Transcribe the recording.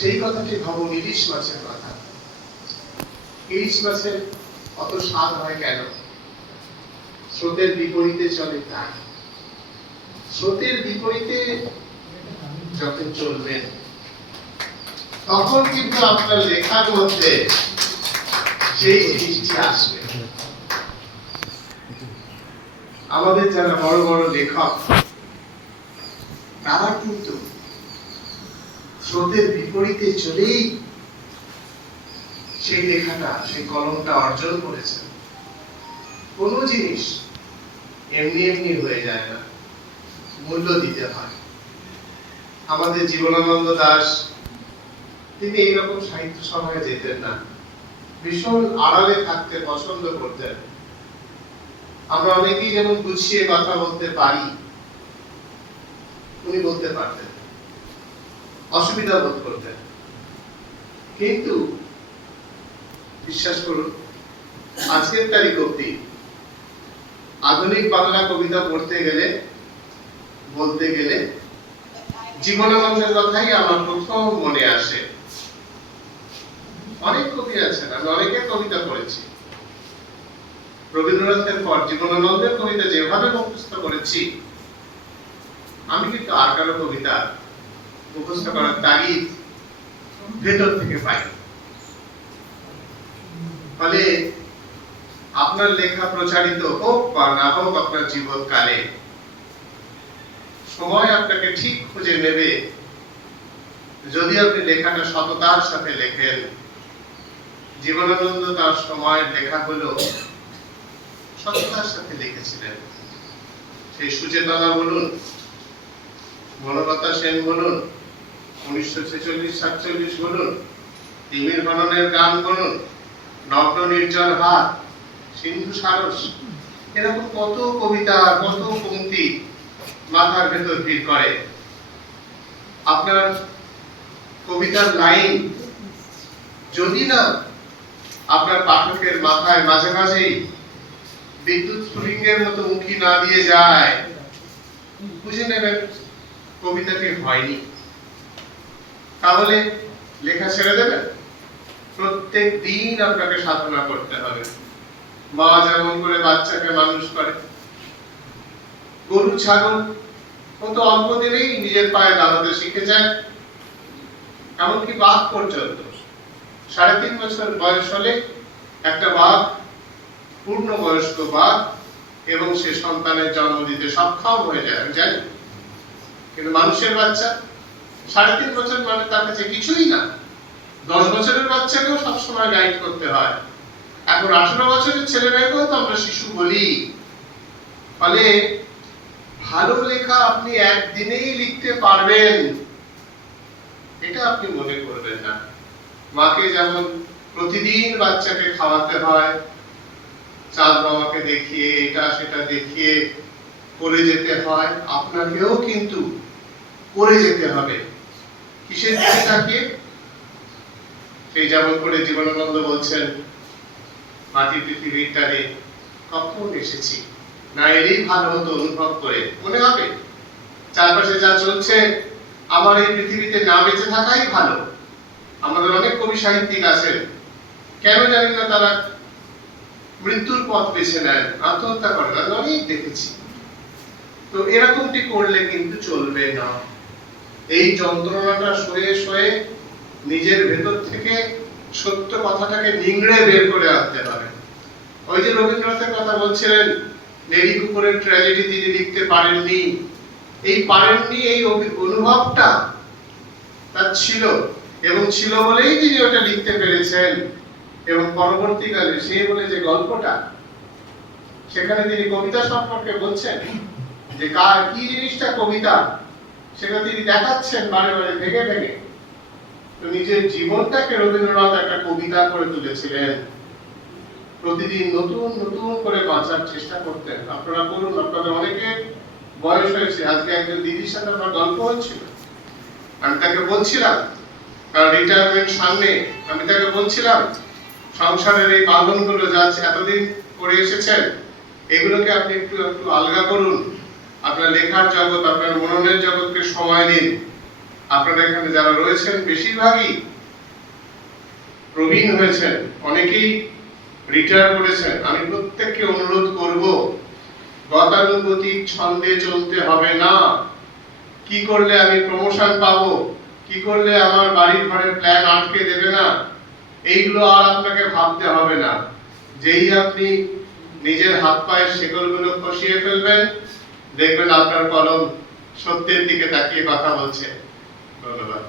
সেই কথাটি ভাবুন, ইলিশ মাছের কথা। ইলিশ মাছের অত স্বাদ হয় কেন? স্রোতের বিপরীতে চলে তাই। স্রোতের বিপরীতে যখন চলবেন তখন কিন্তু আপনার লেখার মধ্যে সেই জিনিসটি আসবে। আমাদের যারা বড় বড় লেখক তারা কিন্তু স্রোতের বিপরীতে চলেই সেই লেখাটা, সেই কলমটা অর্জন করেছেন। কোন জিনিস এমনি এমনি হয়ে যায় না, মূল্য দিতে হয়। আমাদের জীবনানন্দ দাশ তিনি এইরকম সাহিত্য সভায় যেতেন না, ভীষণ আড়ালে থাকতে পছন্দ করতেন। আমরা অনেকেই যেমন গুছিয়ে কথা বলতে পারি, উনি বলতে পারতেন, অসুবিধা বোধ করতেন। কিন্তু বিশ্বাস করুন, আজকের তারিখ অব্দি আধুনিক বাংলা কবিতা পড়তে গেলে, বলতে গেলে জীবনানন্দের কথাই আমার প্রথম মনে আসে। অনেক কবি আছেন, আমি অনেকের কবিতা পড়েছি। রবীন্দ্রনাথের পর জীবনানন্দের কবিতা যেভাবে মুখস্থ করেছি, আমি কিন্তু আর কারো কবিতা মুখস্থ করার তাগিদ ভেতর থেকে পাই। ফলে আপনার লেখা প্রচারিত হোক বা না হোক আপনার জীবনকালে, সময় আপনাকে ঠিক খুঁজে নেবে যদি আপনি লেখাটা সততার সাথে লেখেন। জীবনানন্দ তার সময়ের লেখাগুলো সততার সাথে লিখেছিলেন। সেই সুচেতনা বলুন, বনলতা সেন বলুন, 1946-47 বলুন, তিমির হননের গান বলুন, নগ্ন নির্জন হাত, সিন্ধু সারস, এরকম কত কবিতা, কত পংক্তি মাথার ভেতর ভিড় করে। আপনার কবিতার লাইন যদি না আপনার পাঠকের মাথায় মাঝে মাঝেই বিদ্যুৎ স্ফুলিঙ্গের মতো মুখী না দিয়ে যায়, বুঝে নেবেন কবিতাটি হয়নি। তাহলে লেখা ছেড়ে দেবেন। প্রত্যেক দিন আপনাকে সাধনা করতে হবে। মা যেমন করে বাচ্চাকে মানুষ করে, গরু ছাগল কত অল্প দিনেই নিজের পায়ে দাঁড়াতে শিখে যায়। এমনকি বাঘ পর্যন্ত 3.5 বছর বয়স হলে একটা বাঘ পূর্ণবয়স্ক বাঘ এবং সে সন্তানের জন্ম দিতে সক্ষম হয়ে যায়, আমি জানি। কিন্তু মানুষের বাচ্চা 3.5 বছর মানে তার কাছে কিছুই না। 10 বছরের বাচ্চাকেও সবসময় গাইড করতে হয়। এখন 18 বছরের ছেলে মেয়েকেও তো আমরা শিশু বলি। ফলে ভালো লেখা আপনি একদিনেই লিখতে পারবেন এটা আপনি মনে করবেন না। মাকে যেমন প্রতিদিন বাচ্চাকে খাওয়াতে হয়, চাঁদ বাবাকে দেখিয়ে, এটা সেটা দেখিয়ে করে যেতে হয়, আপনাকেও কিন্তু করে যেতে হবে। কিসের দিকে তাকিয়ে? সেই যেমন করে জীবনানন্দ বলছেন, মাটি পৃথিবীর টানে কখন এসেছি, না এলেই ভালো হতো অনুভব করে। মনে হবে চারপাশে যা চলছে, আমার এই পৃথিবীতে না বেঁচে থাকাই ভালো। আমাদের অনেক কবি সাহিত্যিক আছেন, কেন জানি না তারা মৃত্যুর পথ বেছে নেন, আত্মহত্যা করেন, আমি অনেক দেখেছি। তো এরকমটি করলে কিন্তু চলবে না। এই যন্ত্রণাটা সয়ে সয়ে নিজের ভেতর থেকে সত্য কথাটাকে নিংড়ে বের করে আনতে হবে। ওই যে রবীন্দ্রনাথের কথা বলছিলেন, নেড়ি কুকুরের ট্র্যাজেডি তিনি লিখতে পারেননি। এই পারেননি, এই অনুভবটা তার ছিল, এবং ছিল বলেই তিনি ওটা লিখতে পেরেছেন। এবং পরবর্তীকালে সেই বলে যে গল্পটা, সেখানে তিনি কবিতা সম্পর্কে বলছেন যে কি জিনিসটা কবিতা, সেটা তিনি দেখাচ্ছেন বারে বারে ভেঙে ভেঙে। তো নিজের জীবনটাকে রবীন্দ্রনাথ একটা কবিতা করে তুলেছিলেন। প্রতিদিন নতুন নতুন করে বাঁচার চেষ্টা করতেন। আপনারা করুন, আপনাদের অনেকের বয়স হয়েছে। আজকে একজন দিদির সাথে আমার গল্প হচ্ছিল, আমি তাকে বলছিলাম, কারণ রিটায়ারমেন্ট সামনে, আমি তাকে বলছিলাম সংসারের এই বাঁধনগুলো যাচ্ছে এতদিন করে এসেছেন, এগুলোকে আপনি একটু একটু আলগা করুন। আপনার লেখার জগৎ, আপনার মননের জগৎকে সময় দিন। আপনারা এখানে যারা রয়েছেন বেশিরভাগই প্রবীণ হয়েছেন, অনেকেই রিটায়ার করেছেন। আমি প্রত্যেককে অনুরোধ করব, গতানুগতিক ছন্দে চলতে হবে না। কি করলে আমি প্রমোশন পাবো, কি করলে আমার বাড়ির ঘরের প্ল্যান আটকে দেবে না, এইগুলো আর আপনাকে ভাবতে হবে না। যেই আপনি নিজের হাত পায়ের শেকলগুলো খসিয়ে ফেলবেন, দেখবেন আপনার কলম সত্যের দিকে তাকিয়ে কথা বলছে। ধন্যবাদ।